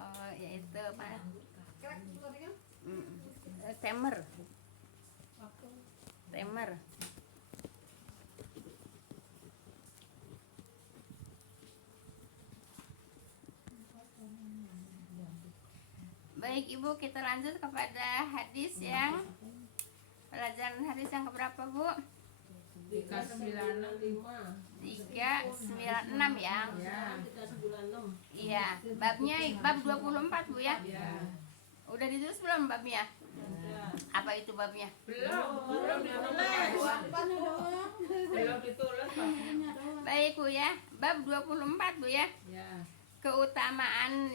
Oh, yaitu apa? Temer. Temer. Baik Ibu, kita lanjut kepada hadis yang pelajaran hadis yang keberapa Bu? 396 ya. Iya, babnya bab 24 Bu ya. Udah ditulis belum babnya? Apa itu babnya? Belum ditulis. Baik Bu ya, bab 24 Bu ya. Keutamaan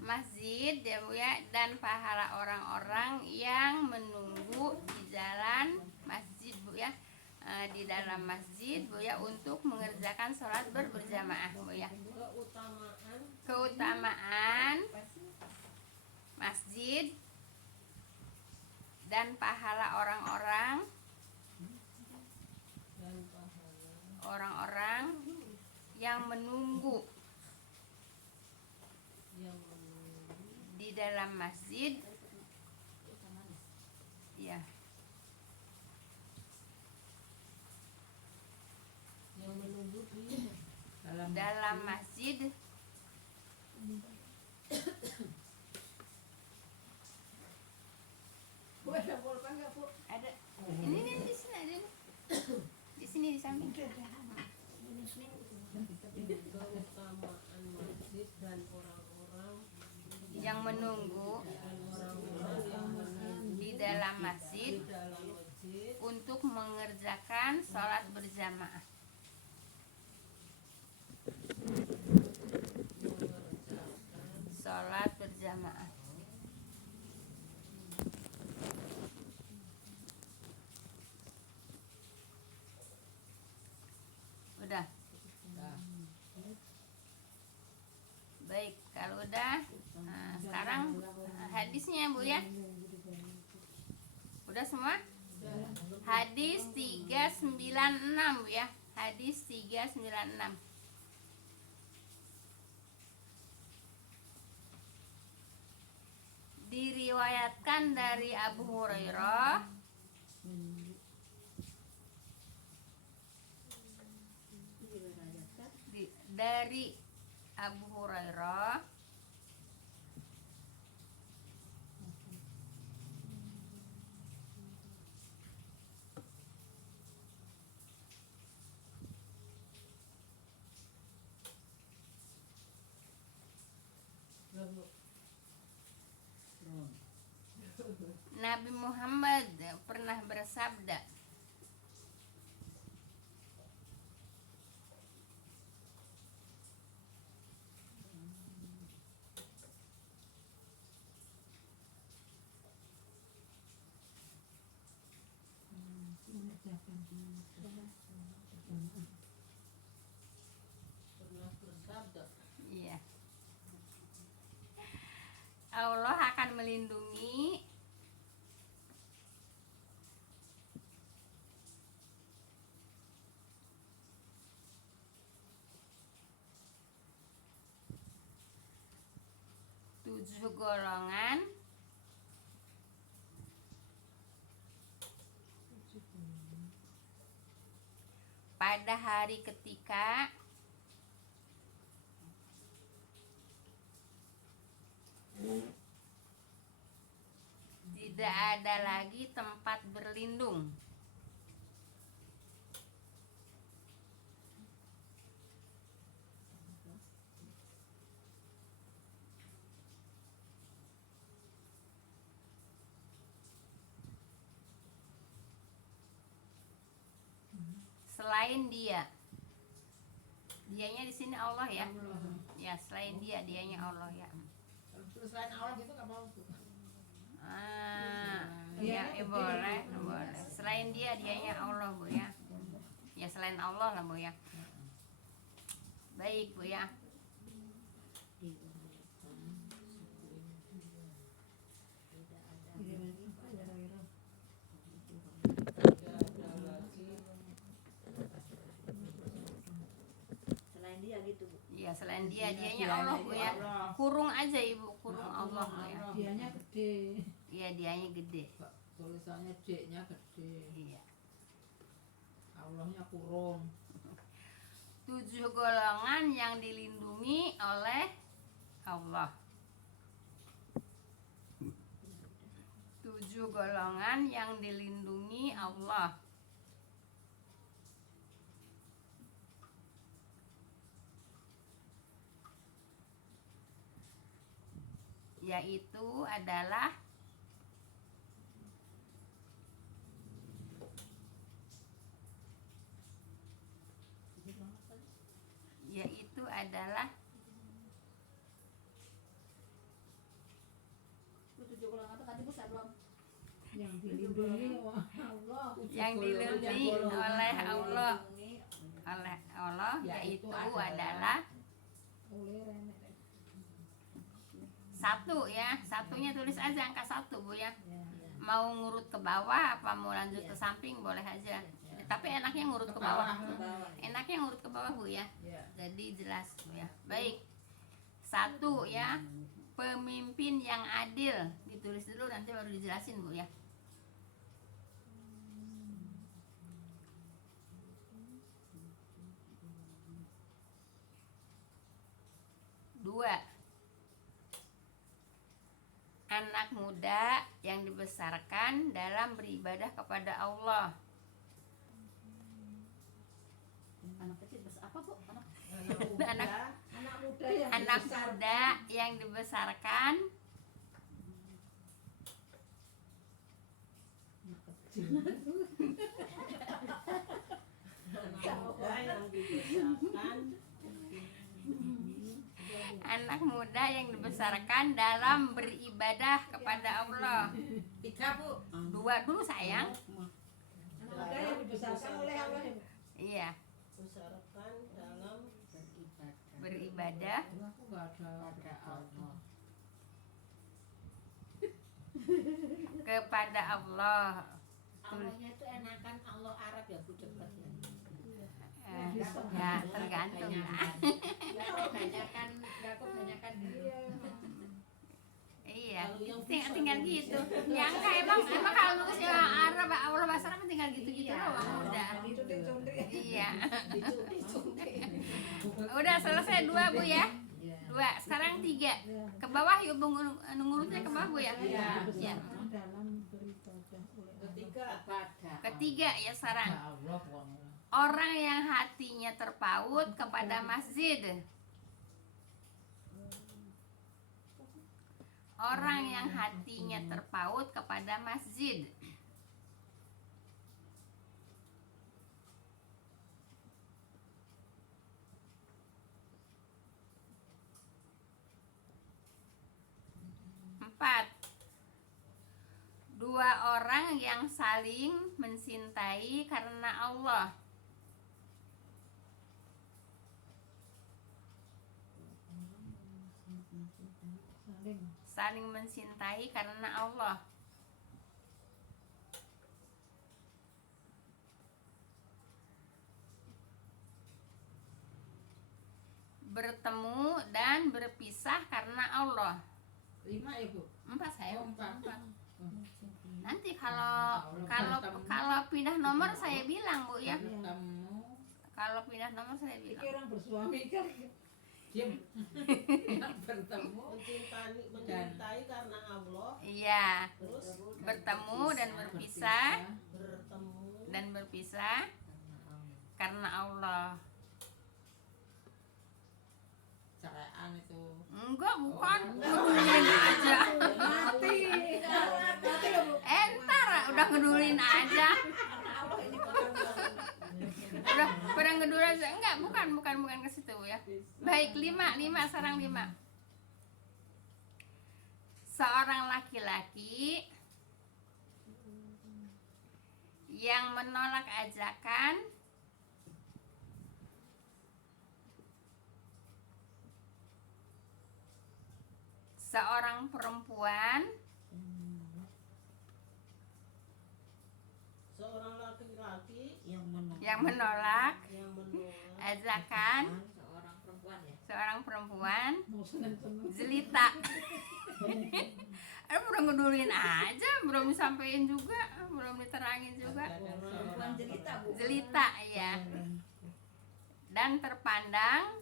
masjid ya Bu ya, dan pahala orang-orang yang menunggu di jalan masjid Bu ya, di dalam masjid Bu ya, untuk mengerjakan sholat berjamaah Bu ya. Keutamaan masjid dan pahala orang-orang yang menunggu di dalam masjid ya. Yang menunggu di dalam masjid ada. Ini di sini ada. Di sini di samping. keutamaan masjid dan orang-orang yang menunggu di dalam masjid untuk mengerjakan sholat berjamaah. Sholat berjamaah. Udah. Baik, kalau udah, sekarang hadisnya Bu ya. Udah semua? Hadis 396 Bu ya. Hadis 396. Diriwayatkan dari Abu Hurairah dari Abu Hurairah Nabi Muhammad pernah bersabda, iya, Allah akan melindungi tujuh golongan pada hari ketika tidak ada lagi tempat berlindung. Selain dia, dianya di sini Allah ya. Ya, selain dia, dianya Allah ya. selain Allah gitu nggak mau tuh. Ya, boleh. Selain dia, dianya Allah Bu ya. Ya, selain Allah lah Bu ya. Baik Bu ya. Selain dia selain itu, Bu? Iya, selain dianya Allah Bu ya. Kurung aja Ibu, kurung Allah Bu ya. Dianya gede. Iya, dianya gede. Tulisannya D-nya gede. Iya. Allahnya kurung. 7 golongan yang dilindungi oleh Allah. 7 golongan yang dilindungi Allah. Yaitu adalah Bu, 7 golongan itu tadi Bu saya belum. Yang dilindungi Allah. yang dilindungi oleh Allah, Dilindungi yaitu adalah satu ya. Satunya tulis aja angka 1 Bu ya. Mau ngurut ke bawah apa mau lanjut ke samping boleh aja. Tapi enaknya ngurut ke bawah. ke bawah. Enaknya ngurut ke bawah Bu ya. Ya. Jadi jelas Bu ya. Baik. 1 ya. Pemimpin yang adil. Ditulis dulu nanti baru dijelasin Bu ya. Dua, anak muda yang dibesarkan dalam beribadah kepada Allah. Anak kecil besar apa Bu? Anak Anak muda yang Anak besar. muda yang dibesarkan anak muda yang dibesarkan dalam beribadah kepada Allah. 3 Bu. 2 dulu sayang. Anak muda yang dibesarkan oleh Allah. Iya, Besarkan dalam beribadah aku nggak ada Allah. kepada Allah. Allahnya itu enakan Allah Arab ya Bu, cepet ya. Ya tergantung. Kebanyakan Iya, tinggal gitu. Ya enggak, emang kalau nulisnya Arab Allah bahasa Arab tinggal gitu-gitu doang udah. Iya. Udah selesai 2 Bu ya. 2, sekarang 3. Ke bawah yuk Bu, ngurutnya ke bawah Bu ya. Iya. Ya. Dalam beribadah oleh Ketiga ya sekarang. Allah. Orang yang hatinya terpaut kepada masjid. Orang yang hatinya terpaut kepada masjid. Empat, 2 orang yang saling mencintai karena Allah. Saling mencintai karena Allah. Bertemu dan berpisah karena Allah. 5 ya Bu. 4 saya. Oh, 4. Nanti kalau pindah nomor saya bilang Bu ya. Bertemu. Kalau pindah nomor saya Ini bilang. orang bersuami kan. Diam. Bertemu. Mencintai karena Allah, Iya, terus bertemu dan berpisah bertemu dan berpisah karena Allah. Caraan itu. Enggak, bukan. Ngedulin aja. Mati. Entar udah ngedulin aja. Udah pada ngedulin aja. Enggak, bukan ke situ ya. Baik, 5 sekarang 5. Seorang laki-laki yang menolak ajakan seorang perempuan seorang laki-laki yang menolak yang menolak yang menolak ajakan seorang perempuan Mau seneng-seneng. jelita. Belum ngedulin aja, belum disampaikan juga, belum diterangin juga. Perempuan jelita, Bu. Jelita ya. Dan terpandang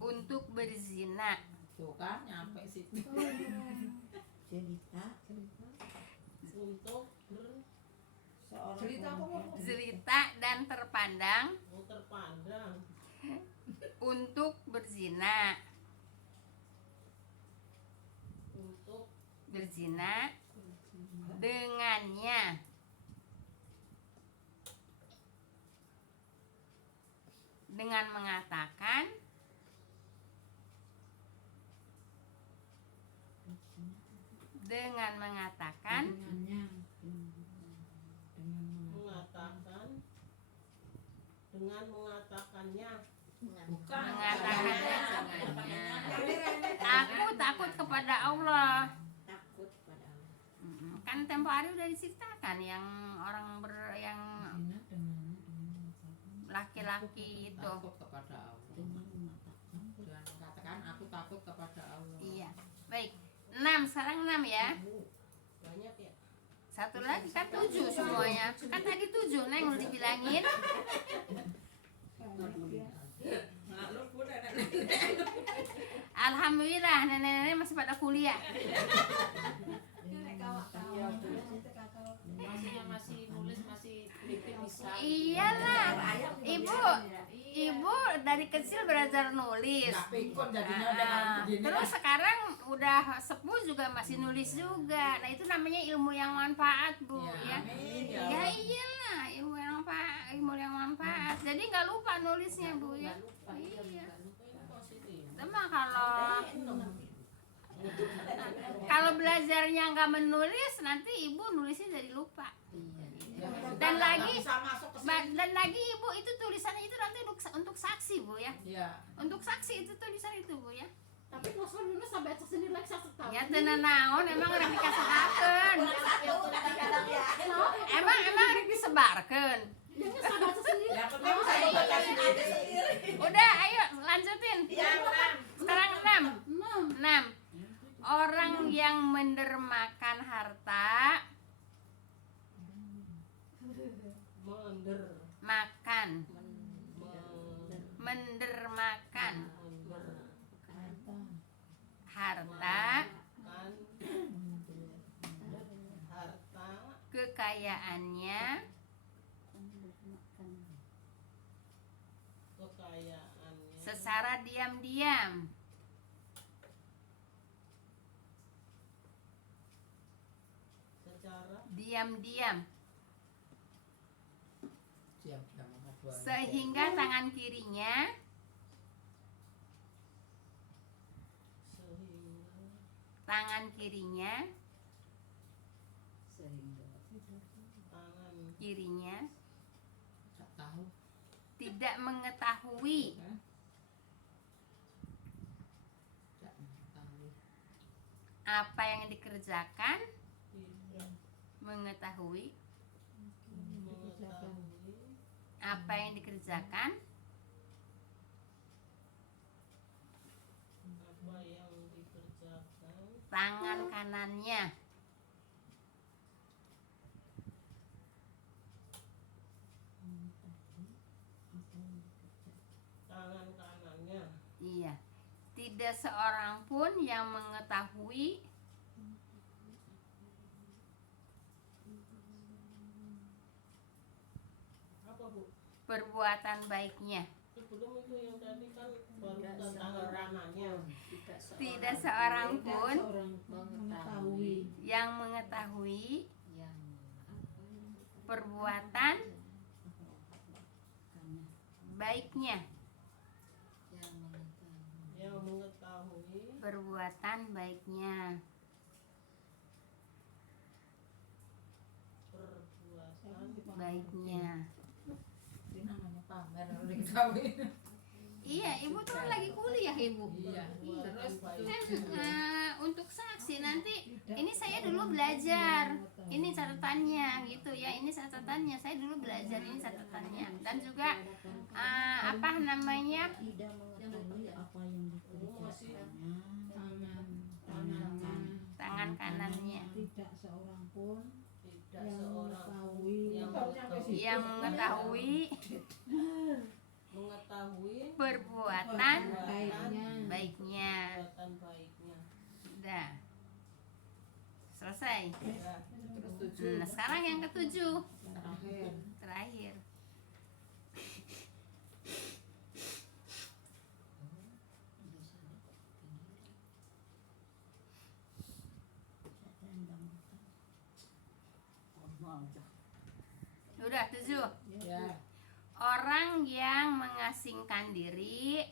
untuk berzina. Tuh kan nyampe situ. Jelita. Untuk Seorang Jelita apa, Bu? Jelita dan terpandang terpandang untuk berzina. untuk Berzina dengannya. Dengan mengatakan mengatakan dengan mengatakannya Bukan. mengatakannya takut kepada Allah. takut pada Allah. Kan tempo hari udah diceritakan yang orang yang Zina dengan laki-laki itu. takut kepada Allah. Dengan mengatakan Dengan mengatakan aku takut kepada Allah. Iya. Baik. 6, sekarang 6 ya. banyak ya. Satu lagi kan 7 semuanya. Kan tadi 7 Neng udah dibilangin. Lalu pun ada Alhamdulillah nenek-nenek masih pada kuliah. Maksudnya masih nulis, masih bikin bisa. Iyalah. Ibu dari kecil belajar nulis. nggak pikun jadinya udah Nah, begini. terus sekarang udah sepuh juga masih nulis juga. Nah, itu namanya ilmu yang manfaat, Bu, ya. amin, Ya iyalah, ilmu yang manfaat. Jadi nggak lupa nulisnya, Bu, ya. Iya. Cuma kalau belajarnya nggak menulis, nanti Ibu nulisnya jadi lupa. Dan lagi bisa masuk ke dan lagi Ibu itu tulisannya itu nanti untuk saksi, Bu, ya. Iya. Untuk saksi itu tulisan itu, Bu, ya. Tapi Rasul Yunus sampai sendiri lagi 1 tahun. Ya tenan naon emang rek dikasihkeun. Emang rek disebarkeun. Dia nggak baca sendiri. Yang penting bisa dibaca sendiri. Udah, ayo lanjutin. Sekarang 6. 6. Orang yang mendermakan harta makan mendermakan harta kekayaannya secara diam-diam diam-diam Diam-diam apa? sehingga tangan kirinya kirinya Nggak tahu. tidak mengetahui Nggak mengetahui. apa yang dikerjakan mengetahui apa yang dikerjakan tangan kanannya iya tidak seorang pun yang mengetahui perbuatan baiknya. Sebelum itu yang tadi kan baru tentang ranahnya. Tidak seorang pun mengetahui yang mengetahui perbuatan baiknya. Yang mengetahui Perbuatan baiknya. perbuatan Baiknya. Ini namanya pamer udah diketahui. Iya, Ibu tuh kan lagi kuliah, Ibu. Iya. Terus Kan untuk saksi nanti ini saya dulu belajar. Ini catatannya gitu ya. Ini catatannya. Saya dulu belajar ini catatannya. Dan juga apa namanya, tidak mengetahui apa yang dikerjakannya. tangan kanannya Tidak seorang pun Tidak yang seorang mengetahui yang mengetahui perbuatan baiknya. perbuatan baiknya. Udah selesai. Ya. Nah, sekarang yang ketujuh terakhir. terakhir. Udah 7. Ya. Orang yang mengasingkan diri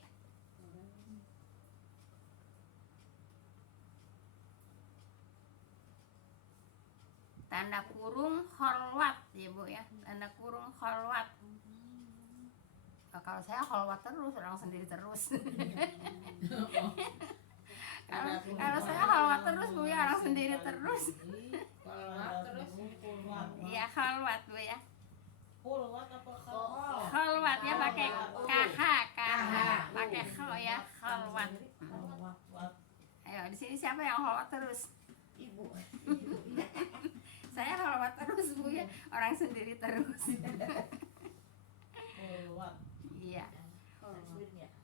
tanda kurung kholwat ya Bu ya, tanda kurung kholwat. Oh, kalau saya kholwat terus, orang sendiri terus. Kalau saya kholwat terus Bu ya, orang sendiri terus. Ya kholwat Bu ya. Pulwat apa kholwat? Kholwat ya pakai kh, pakai kho ya, kholwat. Ayo di sini siapa yang kholwat terus? Ibu. Saya kholwat terus Bu ya, orang sendiri terus. Pulwat. Iya.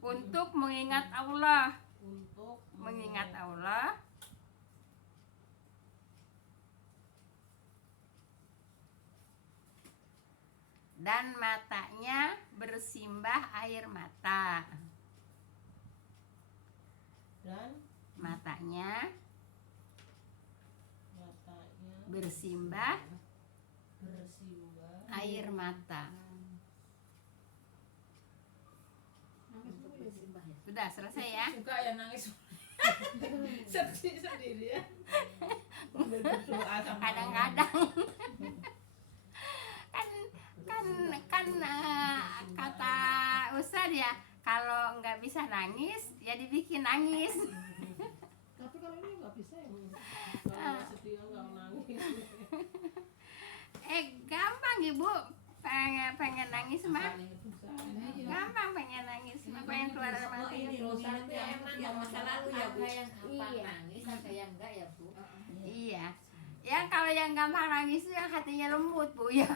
Untuk mengingat Allah, Untuk mengingat Allah. Dan matanya bersimbah air mata. dan Matanya matanya bersimbah bersimbah air mata. Sudah selesai ya. Suka ya nangis. Sedih sendiri ya. Berdoa sama Kadang-kadang kan kata Ustadz ya, kalau nggak bisa nangis ya dibikin nangis. Tapi kalau ini nggak bisa ya. kalau sedih nggak nangis. Gampang Ibu, pengen nangis mah gampang, pengen nangis mah, pengen keluar air mata. Ini loh Tapi yang masa lalu ya Bu. Ada yang gampang Iya. nangis, ada yang enggak ya Bu. Iya. Ya kalau yang gampang nangis itu yang hatinya lembut Bu ya.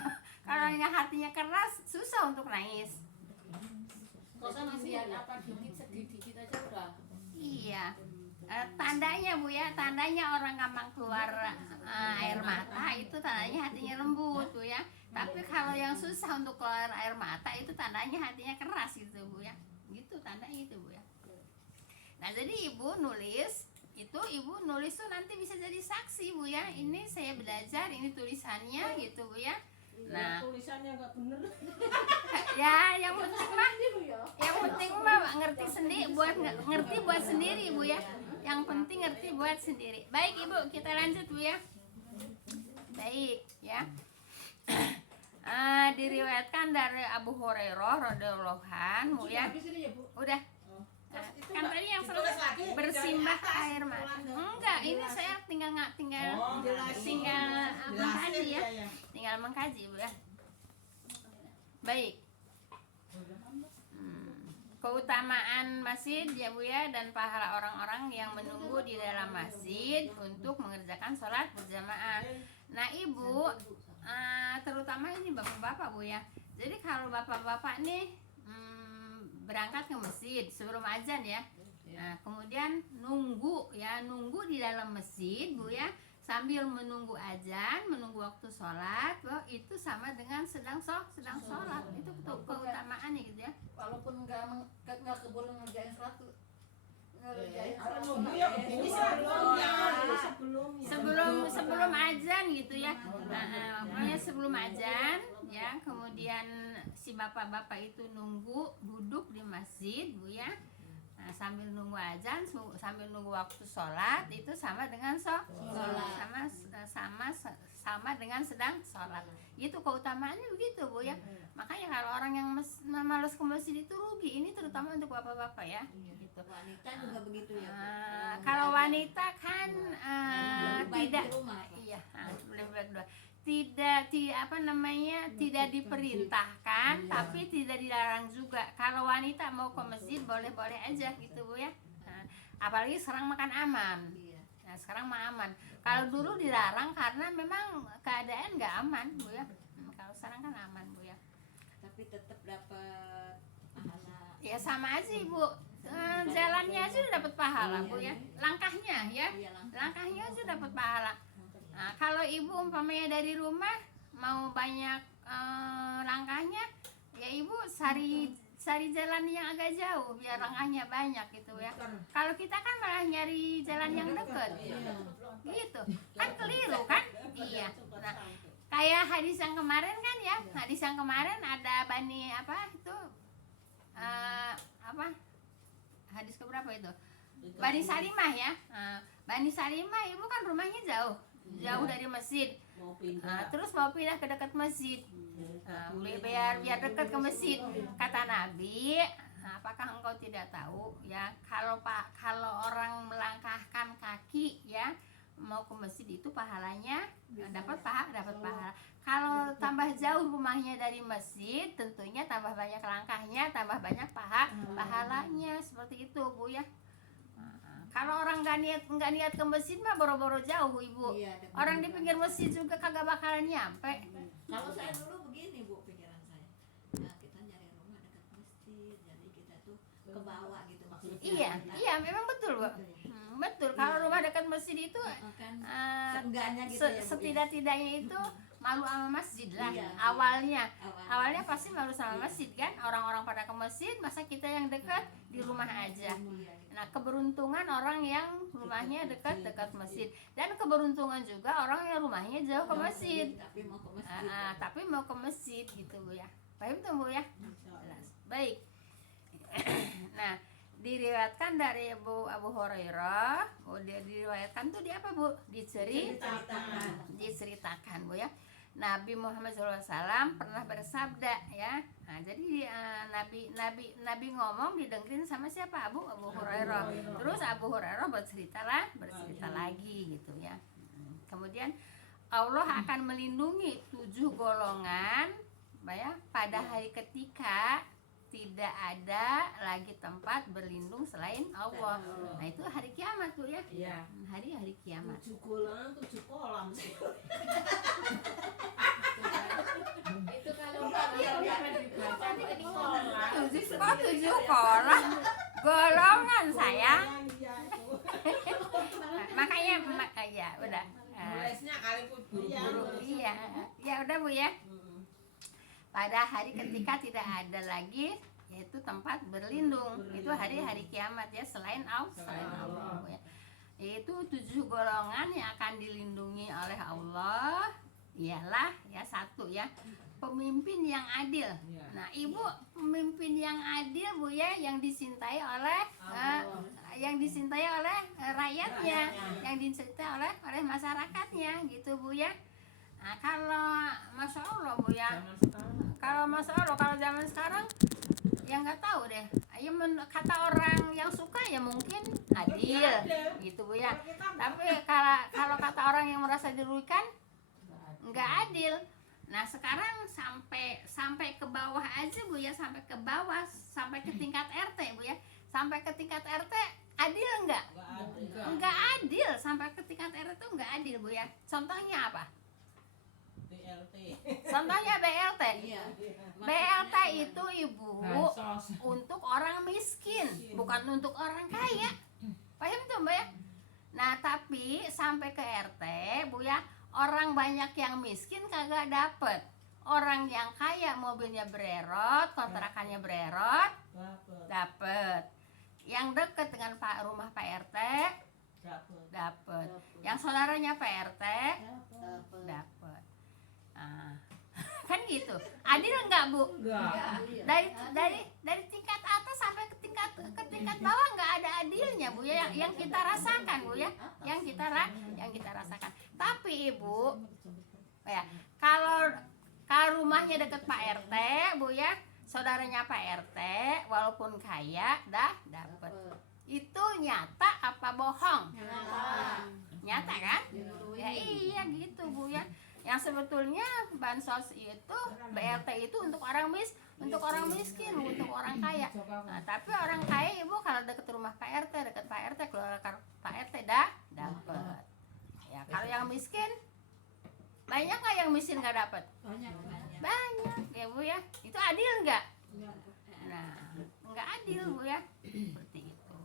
Kalau yang hatinya keras susah untuk nangis. Kok sama lihat apa dikit sedih dikit aja udah. Iya. Tandanya Bu ya, tandanya orang gampang keluar air mata itu tandanya hatinya lembut Bu ya. Tapi kalau yang susah untuk keluar air mata itu tandanya hatinya keras gitu Bu ya. Gitu tandanya itu Bu ya. Nah, jadi Ibu nulis itu, Ibu nulis tuh nanti bisa jadi saksi Bu ya. Ini saya belajar, ini tulisannya gitu Bu ya. Nah, Tulisannya nggak bener. ya yang penting mah ngerti sendiri, ngerti buat sendiri Bu ya. Yang penting ngerti buat sendiri. Baik Ibu, kita lanjut Bu ya. Baik ya. Diriwayatkan dari Abu Hurairah radhiyallahu anhu ya. Habis ini ya Bu. Udah. Kan tadi yang selesai bersimbah air mata. Enggak, ini saya tinggal mengkaji ya. Tinggal mengkaji Bu ya. Baik. Keutamaan masjid ya Bu ya, dan pahala orang-orang yang menunggu di dalam masjid untuk mengerjakan sholat berjamaah. Nah Ibu, terutama ini bapak-bapak Bu ya. Jadi kalau bapak-bapak nih berangkat ke masjid sebelum azan ya. Nah, kemudian nunggu di dalam masjid Bu ya, sambil menunggu azan, menunggu waktu sholat, itu sama dengan sedang sholat. Itu keutamaannya gitu ya. Walaupun enggak keburu ngerjain suatu. Ngerjain Ini Sebelum azan gitu ya. Pokoknya sebelum azan ya, kemudian si bapak-bapak itu duduk di masjid Bu ya. Nah, sambil nunggu azan, sambil nunggu waktu sholat, itu sama dengan sholat, sama dengan sedang sholat. Itu keutamaannya begitu Bu ya. Makanya kalau orang yang malas ke masjid itu rugi. Ini terutama untuk bapak-bapak ya. Gitu. wanita juga begitu ya. Kalau wanita kan Lebih baik tidak, di rumah. iya, lebih baik dua. tidak diperintahkan, tapi tidak dilarang juga. Kalau wanita mau ke masjid boleh-boleh aja gitu Bu ya. Nah, apalagi sekarang makan aman. Iya. Nah, sekarang mah aman. Kalau dulu dilarang karena memang keadaan nggak aman Bu ya. Kalau sekarang kan aman Bu ya. Tapi tetap dapat pahala. Ya sama aja Ibu. Jalannya aja udah dapat pahala Bu ya. Langkahnya ya. Iya, Langkahnya aja dapat pahala. Nah, kalau ibu umpamanya dari rumah mau banyak langkahnya, ya ibu cari jalan yang agak jauh biar langkahnya banyak gitu ya. Kalau kita kan malah nyari jalan yang dekat, gitu kan keliru kan? Iya. Nah, kayak hadis yang kemarin kan ya, hadis yang kemarin ada Bani apa itu hadis keberapa itu? Bani Salimah ya. Bani Salimah ibu kan rumahnya jauh dari masjid. Terus mau pindah ke dekat masjid. Biar dekat ke masjid. Kata Nabi, apakah engkau tidak tahu ya kalau orang melangkahkan kaki ya mau ke masjid itu pahalanya dapat pahala. Kalau tambah jauh rumahnya dari masjid, tentunya tambah banyak langkahnya, tambah banyak pahalanya seperti itu Bu ya. Kalau orang nggak niat ke masjid mah boro-boro jauh ibu. Iya, Orang di pinggir masjid juga kagak bakalan nyampe. Kalau saya dulu begini Bu pikiran saya. Nah, kita nyari rumah dekat masjid, jadi kita tuh ke bawah gitu maksudnya. Iya memang betul Bu. Betul. Kalau rumah dekat masjid itu Kan seenggaknya gitu ya. Bu, ya. setidak-tidaknya itu malu sama masjid lah. Iya. Awalnya pasti malu sama masjid kan. Orang-orang pada ke masjid, masa kita yang dekat di rumah aja. Nah, keberuntungan orang yang rumahnya dekat masjid, dan keberuntungan juga orang yang rumahnya jauh ke masjid. Tapi mau ke masjid gitu Bu ya. Paham tuh Bu ya? Jelas. Baik. Nah, diriwayatkan dari Abu Hurairah. Dia diriwayatkan tuh di apa Bu? Diceritakan Bu ya. Nabi Muhammad SAW pernah bersabda ya. Nah, jadi Nabi ngomong didengerin sama siapa? Abu Hurairah. Terus Abu Hurairah bercerita lagi gitu ya. Kemudian Allah akan melindungi 7 golongan ya pada hari ketika tidak ada lagi tempat berlindung selain Allah. Nah, itu hari kiamat Bu ya. Iya. Hari kiamat. 7 kolam sih. Itu kalau dibaca di kolam. 7 kolam golongan sayang. Makanya ya udah. Nulisnya kali Iya. Ya udah Bu ya. Pada hari ketika tidak ada lagi yaitu tempat berlindung, itu hari kiamat ya, selain Allah ya. Itu 7 golongan yang akan dilindungi oleh Allah ialah ya, 1 ya, pemimpin yang adil. Nah ibu, pemimpin yang adil Bu ya, yang dicintai oleh rakyatnya, yang dicintai oleh masyarakatnya gitu Bu ya. Nah, kalau Masya Allah Bu ya, kalau zaman sekarang ya nggak tahu deh. Ya kata orang yang suka ya mungkin adil gitu Bu ya. Tapi kalau kata orang yang merasa dirugikan nggak adil. Nah sekarang sampai ke bawah aja Bu ya, sampai ke bawah, sampai ke tingkat RT Bu ya, sampai ke tingkat RT adil nggak? Nggak adil, sampai ke tingkat RT itu nggak adil Bu ya. Contohnya apa? Contohnya BLT. BLT itu ibu untuk orang miskin, bukan untuk orang kaya. Paham tuh Mbak ya? Nah tapi sampai ke RT Bu ya, orang banyak yang miskin kagak dapet. Orang yang kaya mobilnya bererot, kontrakannya bererot, dapet. Yang deket dengan rumah Pak RT dapet. Yang saudaranya Pak RT dapet. Kan gitu. Adil enggak Bu? Dari tingkat atas sampai ke tingkat bawah nggak ada adilnya Bu ya, yang kita rasakan Bu ya, yang kita rasakan. Tapi Ibu ya, kalau rumahnya deket Pak RT Bu ya, saudaranya Pak RT walaupun kaya dapet. Itu nyata apa bohong? Nyata kan? Ya iya gitu Bu ya. Yang sebetulnya bansos itu BLT itu untuk orang miskin, untuk orang kaya. Nah, tapi orang kaya ibu kalau deket rumah Pak RT, deket Pak RT, keluar Pak RT dapat. Ya kalau yang miskin banyak nggak yang miskin nggak dapat? Banyak. Banyak ya bu ya. Itu adil nggak? Enggak. Nah nggak adil bu ya. Seperti itu.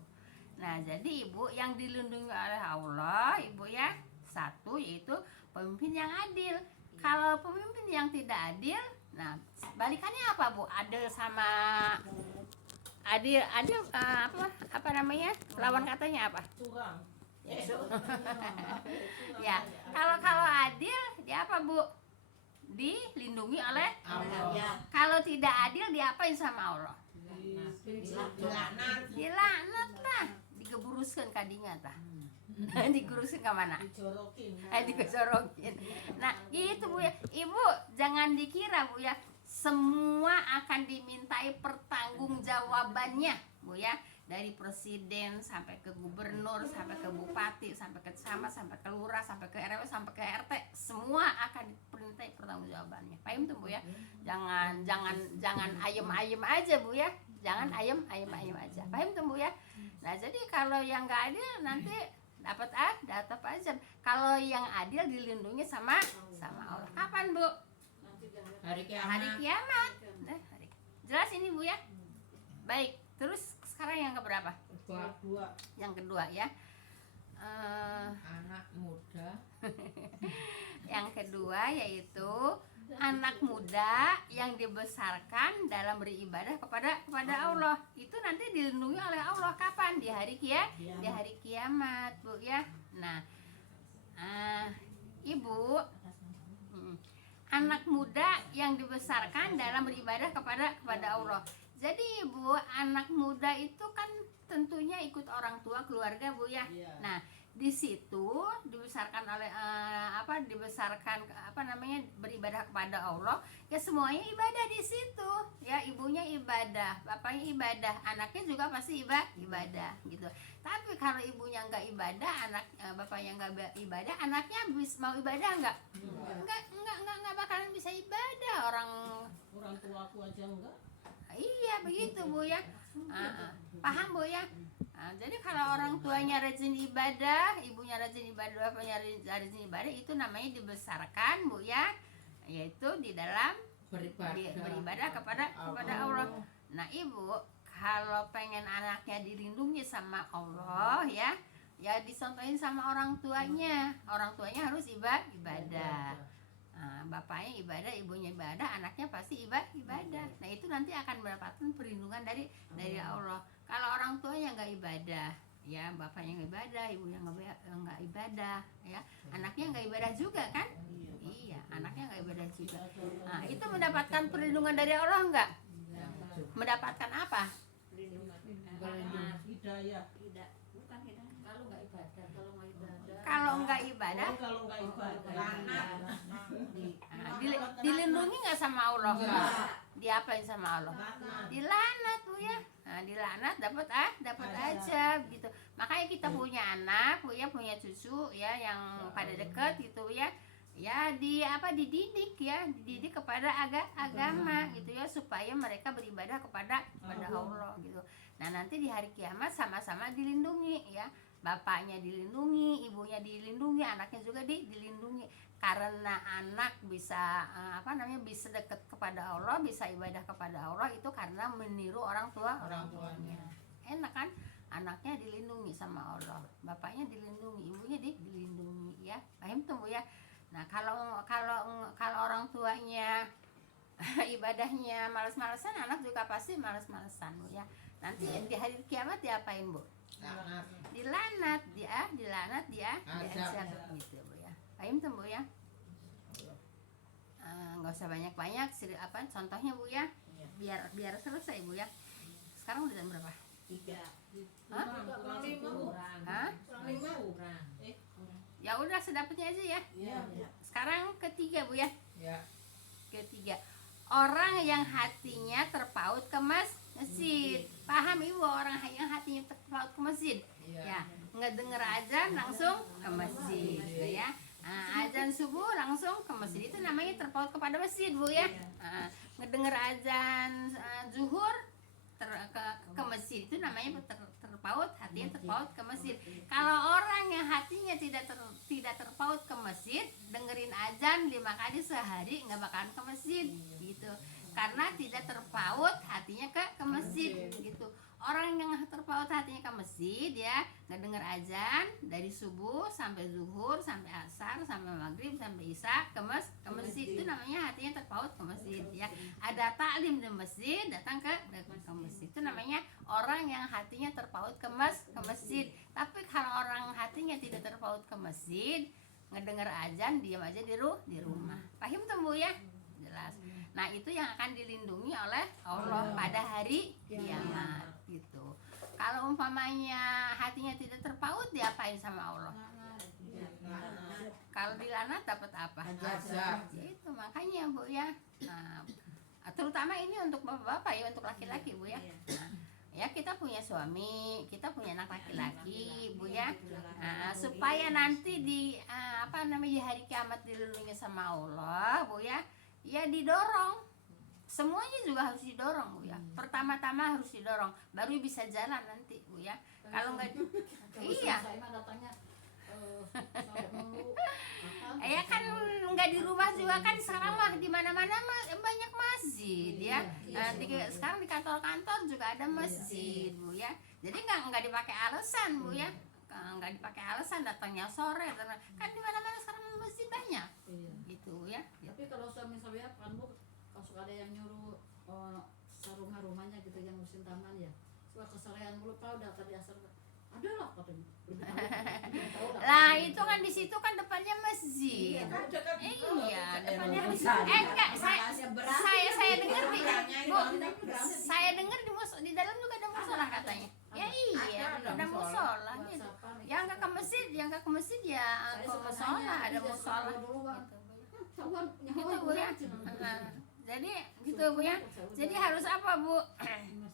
Nah jadi ibu yang dilindungi oleh Allah ibu ya, satu yaitu pemimpin yang adil. Kalau pemimpin yang tidak adil, nah balikannya apa bu? Adil sama adil apa namanya? Lawan katanya apa? Curang. Ya kalau adil dia apa bu? Dilindungi oleh Allah. Ya. Kalau tidak adil diapain sama Allah? Dilaknat. Dilaknat lah, digeburuskeun ka dinya tah. Diguruskeun ka mana? Dijorokin. Digosorokin. Nah, gitu Bu ya. Ibu jangan dikira Bu ya, semua akan dimintai pertanggungjawabannya Bu ya. Dari presiden sampai ke gubernur, sampai ke bupati, sampai ke camat, sampai ke lurah, sampai ke RW, sampai ke RT, semua akan dimintai pertanggungjawabannya. Paham tuh Bu ya? Jangan ayem-ayem aja Bu ya. Jangan ayem aja. Paham tuh Bu ya? Nah, jadi kalau yang enggak adil nanti dapat aja. Kalau yang adil dilindungi sama Allah. Kapan Bu? Hari Hari kiamat. Nah, jelas ini Bu ya? Baik, terus sekarang yang keberapa? Kedua. Yang kedua ya. Anak muda. Yang kedua yaitu anak muda yang dibesarkan dalam beribadah kepada Allah. Itu nanti dilindungi oleh Allah kapan? Di hari kiamat, Bu ya. Nah, Ibu, anak muda yang dibesarkan dalam beribadah kepada Allah. Jadi Ibu, anak muda itu kan tentunya ikut orang tua, keluarga Bu ya. Nah, di situ dibesarkan oleh beribadah kepada Allah, ya semuanya ibadah di situ. Ya, ibunya ibadah, bapaknya ibadah, anaknya juga pasti ibadah gitu. Tapi kalau ibunya nggak ibadah, bapaknya nggak ibadah, anaknya mau ibadah nggak? Nggak bakalan bisa ibadah. Orang tua aku aja enggak. Iya begitu Bu ya. Paham Bu ya? Jadi kalau orang tuanya rajin ibadah, ibunya rajin ibadah, bapaknya rajin ibadah, itu namanya dibesarkan Bu ya, yaitu di dalam beribadah kepada Allah. Nah Ibu, kalau pengen anaknya dilindungi sama Allah ya disontohin sama orang tuanya. Orang tuanya harus ibadah. Bapaknya ibadah, ibunya ibadah, anaknya pasti ibadah. Nah itu nanti akan mendapatkan perlindungan dari Allah. Kalau orang tuanya nggak ibadah, ya bapaknya nggak ibadah, ibunya nggak ibadah, ya anaknya nggak ibadah juga kan? Iya, anaknya nggak ibadah juga. Nah itu mendapatkan perlindungan dari Allah nggak? Mendapatkan apa? Hidayah. Bukan hidayah. Kalau nggak ibadah, dilindungi nggak sama Allah? Diapain sama Allah? Dilaknat Bu ya. Nah, dilaknat dapat aja gitu. Makanya kita punya anak Bu ya, punya cucu ya yang pada deket gitu ya. Ya dididik kepada agama gitu ya, supaya mereka beribadah kepada Allah gitu. Nah nanti di hari kiamat sama-sama dilindungi ya, bapaknya dilindungi, ibunya dilindungi, anaknya juga dilindungi. Karena anak bisa bisa dekat kepada Allah, bisa ibadah kepada Allah itu karena meniru orang tuanya. Enak kan? Anaknya dilindungi sama Allah, bapaknya dilindungi, ibunya dilindungi ya. Paham tuh Bu ya? Nah, kalau orang tuanya ibadahnya malas-malasan, anak juga pasti malas-malasan Bu ya. Nanti di hari kiamat diapain Bu? Dilaknat dia diajak gitu Bu ya. Paham tuh Bu ya? Nggak usah banyak-banyak, contohnya Bu ya, biar selesai Bu ya. Sekarang udah jam berapa? 3. Kurang 5. Hah? 5. Ya udah sedapatnya aja ya. Sekarang ketiga Bu ya. Ketiga, orang yang hatinya terpaut ke masjid. Paham Ibu, orang yang hatinya terpaut ke masjid? Ya, ngedenger aja langsung ke masjid ya. Azan subuh langsung ke masjid, itu namanya terpaut kepada masjid Bu ya. Ngedenger azan zuhur ke masjid, itu namanya terpaut, hatinya terpaut ke masjid. Kalau orang yang hatinya tidak terpaut ke masjid, dengerin azan 5 kali sehari nggak bakalan ke masjid gitu, karena tidak terpaut hatinya ke masjid gitu. Orang yang terpaut hatinya ke masjid ya, ngedenger azan dari subuh sampai zuhur, sampai asar, sampai maghrib, sampai isya ke masjid, itu namanya hatinya terpaut ke masjid ya. Ada taklim di masjid, datang ke masjid, itu namanya orang yang hatinya terpaut ke masjid. Tapi kalau orang hatinya tidak terpaut ke masjid, ngedenger azan diam aja di rumah. Paham tuh Bu ya? Jelas. Nah, itu yang akan dilindungi oleh Allah pada hari kiamat gitu. Kalau umpamanya hatinya tidak terpaut, diapain sama Allah? Kalau dilaknat dapat apa? Itu makanya Bu ya. Nah, terutama ini untuk bapak-bapak ya, untuk laki-laki Bu ya. Nah, ya kita punya suami, kita punya anak laki-laki Bu ya. Nah, supaya nanti di di hari kiamat dilindungi sama Allah Bu ya. Ya didorong, semuanya juga harus didorong Bu ya. Pertama-tama harus didorong, baru bisa jalan nanti Bu ya. Kalau nggak, iya. Ya kan nggak di rumah juga kan, sekarang mah di mana-mana banyak masjid ya. Sekarang di kantor-kantor juga ada masjid Bu ya. Jadi nggak dipakai alasan Bu ya. Nggak dipakai alasan datangnya sore, kan di mana-mana sekarang masjid banyak gitu ya. Tapi kalau suami saya kan Bu, kalau suka ada yang nyuruh rumah-rumahnya gitu yang ngurusin taman ya, suka kesorean mulu, Pak udah tadi asar ada lah katanya. Lah itu kan di situ kan depannya masjid. Iya, depannya masjid. Enggak, saya dengar Bu, saya dengar di dalam juga ada musola katanya. Ya iya, ada musola gitu. Yang nggak ke masjid ya ke musola, ada musola gitu Bu ya. Jadi gitu Bu ya. Jadi harus apa Bu?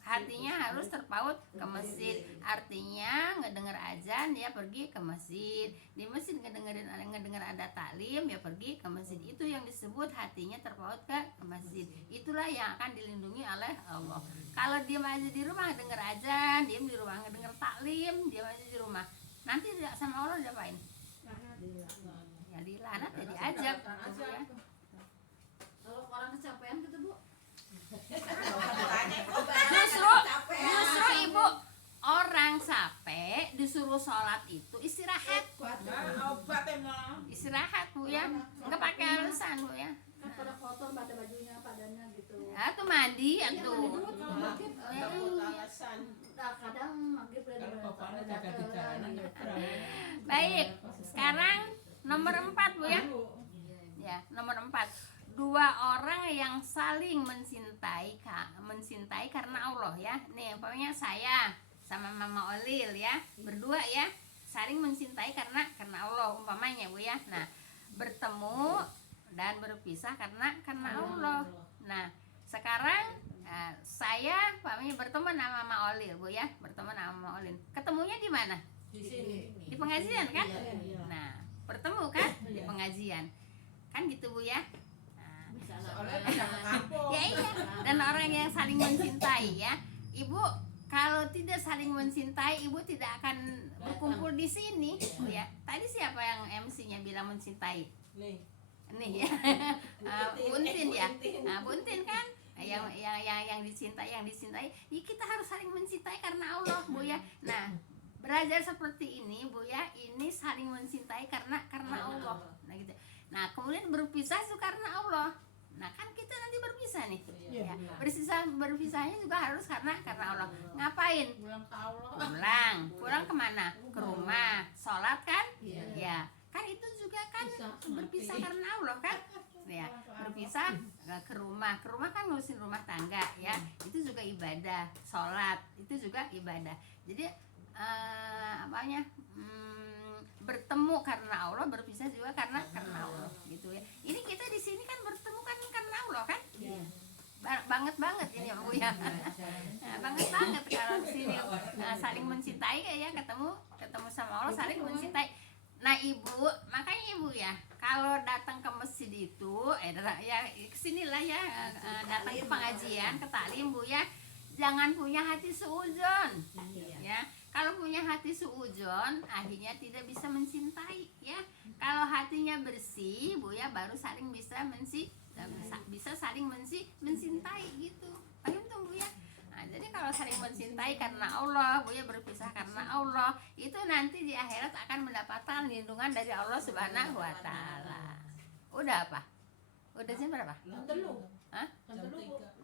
Hatinya harus terpaut ke masjid. Artinya ngedenger azan ya pergi ke masjid. Di masjid ngedenger ada taklim ya pergi ke masjid. Itu yang disebut hatinya terpaut ke masjid. Itulah yang akan dilindungi oleh Allah. Kalau diam aja di rumah denger azan, diam di rumah ngedenger taklim, diam aja di rumah. Nanti sama Allah diapain? Ya dilaknat, ya diajak gitu ya. Kalau orang kecapean gitu Bu, Justru Ibu, orang capek disuruh sholat itu istirahat. Istirahat Bu ya, nggak pakai alasan Bu ya. kan pada kotor pada bajunya padanya gitu. Tuh mandi atuh. Nah, kadang maghrib Baik, sekarang nomor 4 Bu ya. Ya, nomor 4. 2 orang yang saling mencintai karena Allah ya. Nih, pokoknya saya sama Mama Olil ya, berdua ya, saling mencintai karena Allah umpamanya Bu ya. Nah, bertemu dan berpisah karena Allah. Nah, sekarang saya umpamanya bertemu sama Mama Olil Bu ya, bertemu sama Mama Olil. Ketemunya di mana? Di sini. Di pengajian kan? Iya. Nah, bertemu kan di pengajian. Kan gitu Bu ya. Soalnya bisa ke kampung. Ya iya, dan orang yang saling mencintai ya. Ibu kalau tidak saling mencintai, Ibu tidak akan berkumpul di sini Bu ya. Tadi siapa yang MC-nya bilang mencintai? Nih. Nih ya. Buntin ya. Nah, Buntin kan yang dicintai, ya kita harus saling mencintai karena Allah Bu ya. Nah, belajar seperti ini Bu ya, ini saling mencintai karena Allah. Nah gitu. Nah, kemudian berpisah itu karena Allah. Nah, kan kita nanti berpisah nih. Ya. Berpisahnya juga harus karena Allah. Ngapain? Pulang ke Allah. Pulang kemana? Ke rumah, sholat kan? Ya, kan itu juga kan berpisah karena Allah kan? Ya, berpisah ke rumah kan ngurusin rumah tangga ya. Itu juga ibadah, sholat itu juga ibadah. Jadi bertemu karena Allah, berpisah juga karena Allah gitu ya. Ini kita di sini kan bertemu kan karena Allah kan? Banget ini Bu ya. Banget kalau di sini saling mencintai ya, ketemu sama Allah saling mencintai. Nah ibu, makanya ibu ya, kalau datang ke masjid itu, ya kesinilah ya, datang ke pengajian, ke taklim bu ya, jangan punya hati suudzon, ya. Kalau punya hati suudzon, akhirnya tidak bisa mencintai, ya. Kalau hatinya bersih, bu ya, baru saling bisa saling mencintai gitu. Paham tuh bu ya? Nah, jadi kalau saling mencintai karena Allah, bu ya, berpisah karena Allah, itu nanti di akhirat akan mendapatkan lindungan dari Allah Subhanahu wa taala. Udah apa? Udah jam berapa? Telu. Hah? Jam 3.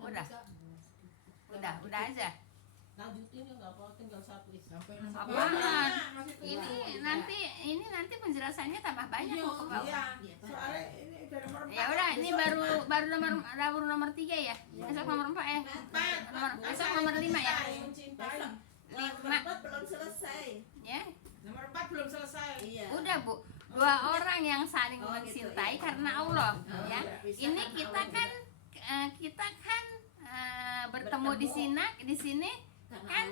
Udah aja. Lanjutin ya nggak apa, tinggal satu isi. Apaan? Ini nanti penjelasannya tambah banyak kok ke bawah. Soalnya ini udah nomor 4. Ya udah, ini baru nomor 3 ya. Besok nomor 4 ya. Besok nomor 5 ya. Mencintai. Lima. belum selesai. Ya. Nomor 4 belum selesai. Iya. Udah bu, 2 orang yang saling mencintai karena Allah, ya. Ini kita kan bertemu di sini kan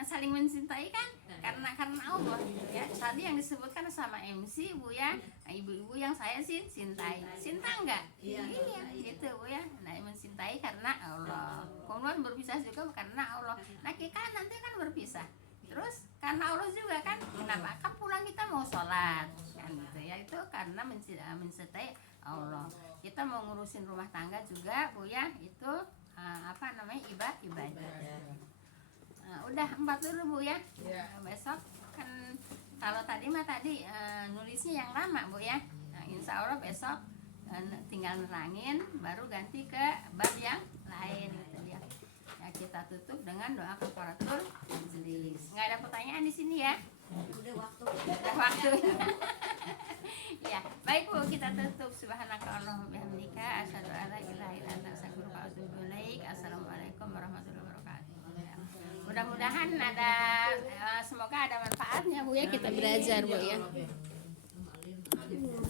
saling mencintai kan karena Allah, ya. Tadi yang disebutkan sama MC bu ya, ibu-ibu yang saya cintai, cinta enggak? Iya, gitu bu ya. Nah mencintai karena Allah, kemudian berpisah juga karena Allah. Nah kita nanti kan berpisah, terus karena Allah juga kan. Kenapa? Kan pulang kita mau sholat kan gitu ya, itu karena mencintai Allah. Kita mau ngurusin rumah tangga juga bu ya, itu ibadah. Udah 4 dulu bu ya. Besok kan kalau tadi nulisnya yang lama bu ya. Nah, insya Allah besok tinggal nerangin, baru ganti ke bab yang lain gitu ya. Ya kita tutup dengan doa kafaratul majelis. Nggak ada pertanyaan di sini ya? Udah Udah waktunya. Ya, baik bu, kita tutup. Subhanakallahumma wa bihamdika asyhadu an la ilaha illa anta astaghfiruka wa atubu ilaik. Assalamualaikum warahmatullahi wabarakatuh. Mudah-mudahan semoga ada manfaatnya bu ya, kita belajar bu ya.